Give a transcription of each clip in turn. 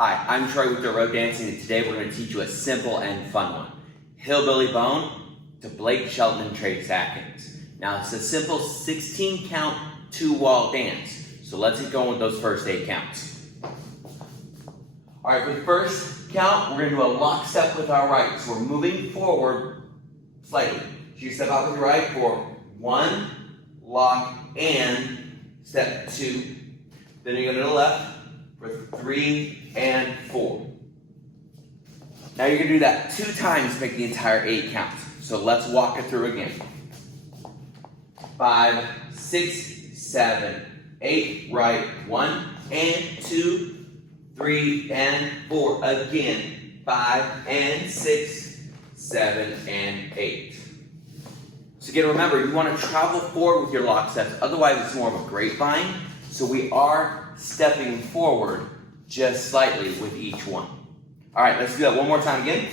Hi, I'm Troy with the Road Dancing, and today we're going to teach you a simple and fun one. Hillbilly Bone to Blake Shelton and Trace Atkins. Now it's a simple 16 count 2-wall dance. So let's get going with those first 8 counts. Alright, for the first count, we're going to do a lock step with our right. So we're moving forward slightly. So you step out with your right for 1, lock, and step 2. Then you go to the left for 3 and 4. Now you're going to do that 2 times to make the entire 8 counts. So let's walk it through again. 5, 6, 7, 8, right, 1 and 2, 3 and 4. Again, 5 and 6, 7 and 8. So again, remember, you want to travel forward with your lock steps, otherwise it's more of a grapevine. So we are stepping forward just slightly with each one. All right, let's do that one more time again.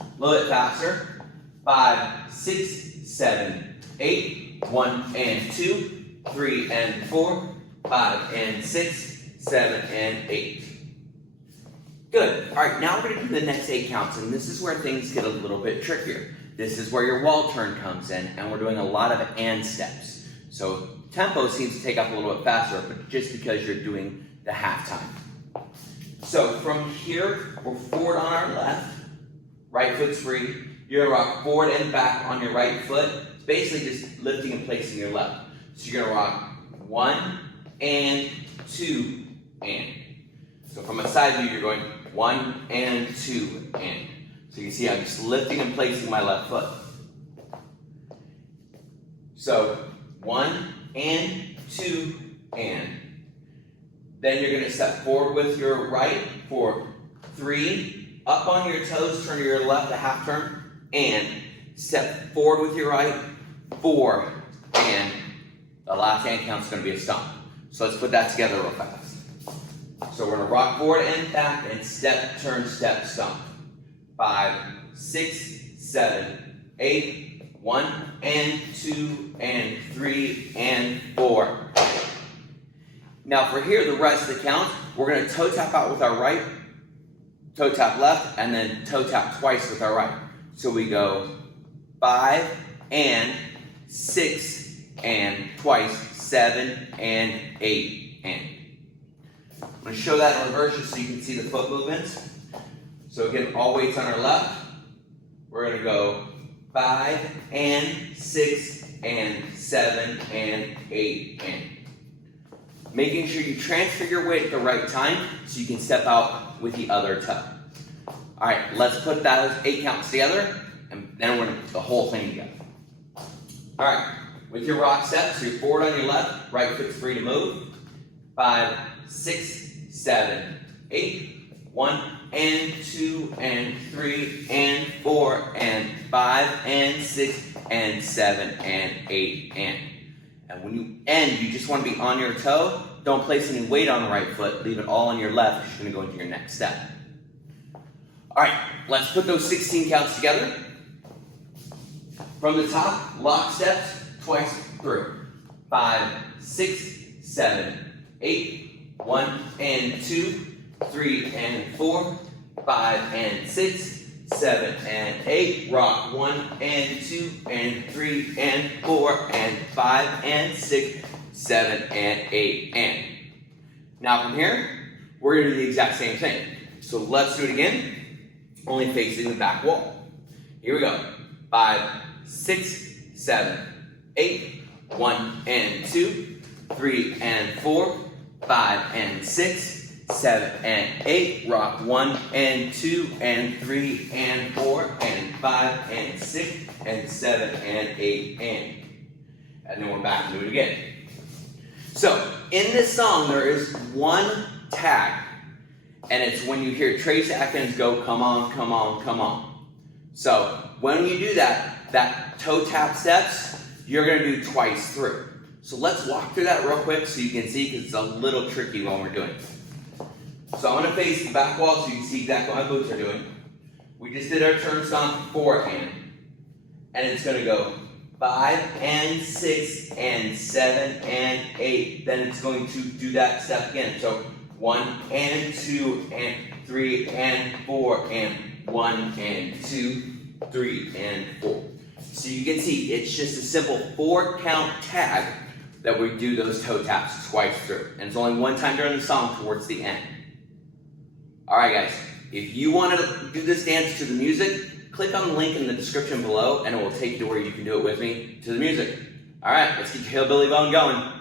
A little bit faster. 5, 6, 7, 8, 1 and 2, 3 and 4, 5 and 6, 7 and 8. Good. All right, now we're going to do the next 8 counts, and this is where things get a little bit trickier. This is where your wall turn comes in, and we're doing a lot of and steps. So tempo seems to take up a little bit faster, but just because you're doing the half time. So from here, we're forward on our left, right foot's free. You're gonna rock forward and back on your right foot. It's basically just lifting and placing your left. So you're gonna rock 1 and 2 and. So from a side view, you're going 1 and 2 and. So you can see I'm just lifting and placing my left foot. So 1 and 2 and. Then you're going to step forward with your right for 3, up on your toes, turn to your left a half turn, and step forward with your right, 4, and the last hand count is going to be a stomp. So let's put that together real fast. So we're going to rock forward and back and step, turn, step, stomp. 5, 6, 7, 8, 1 and 2 and 3 and 4. Now for here, the rest of the count, we're going to toe tap out with our right, toe tap left, and then toe tap twice with our right. So we go 5 and 6 and twice, 7 and 8 and. I'm going to show that in reverse just so you can see the foot movements. So again, all weights on our left. We're going to go 5 and 6 and 7 and 8 and. Making sure you transfer your weight at the right time so you can step out with the other toe. All right, let's put those 8 counts together, and then we're going to put the whole thing together. All right, with your rock steps, so you're forward on your left, right foot's free to move. 5, 6, 7, 8, 1 and 2 and 3 and 4 and 5 and 6 and 7 and 8 and. And when you end, you just want to be on your toe. Don't place any weight on the right foot. Leave it all on your left. You're going to go into your next step. All right, let's put those 16 counts together. From the top, lock steps twice through. 5, 6, 7, 8, 1 and 2, 3 and 4, 5 and 6, 7 and 8, rock 1 and 2 and 3 and 4 and 5 and 6, 7 and 8 and. Now from here, we're going to do the exact same thing. So let's do it again, only facing the back wall. Here we go. 5, 6, 7, 8, 1 and 2, 3 and 4, 5 and 6, 7 and 8, rock 1 and 2 and 3 and 4 and 5 and 6 and 7 and 8 and then we're back and do it again. So in this song there is one tag, and it's when you hear Trace Atkins go, come on, come on, come on. So when you do that, that toe tap steps, you're going to do twice through. So let's walk through that real quick so you can see, because it's a little tricky when we're doing it. So I'm going to face the back wall so you can see exactly what my boots are doing. We just did our turn stomp forehand. And it's going to go 5 and 6 and 7 and 8. Then it's going to do that step again. So 1 and 2 and 3 and 4 and 1 and 2, 3 and 4. So you can see it's just a simple 4-count tag that we do those toe taps twice through. And it's only one time during the song towards the end. Alright guys, if you want to do this dance to the music, click on the link in the description below and it will take you to where you can do it with me to the music. Alright, let's get your hillbilly bone going.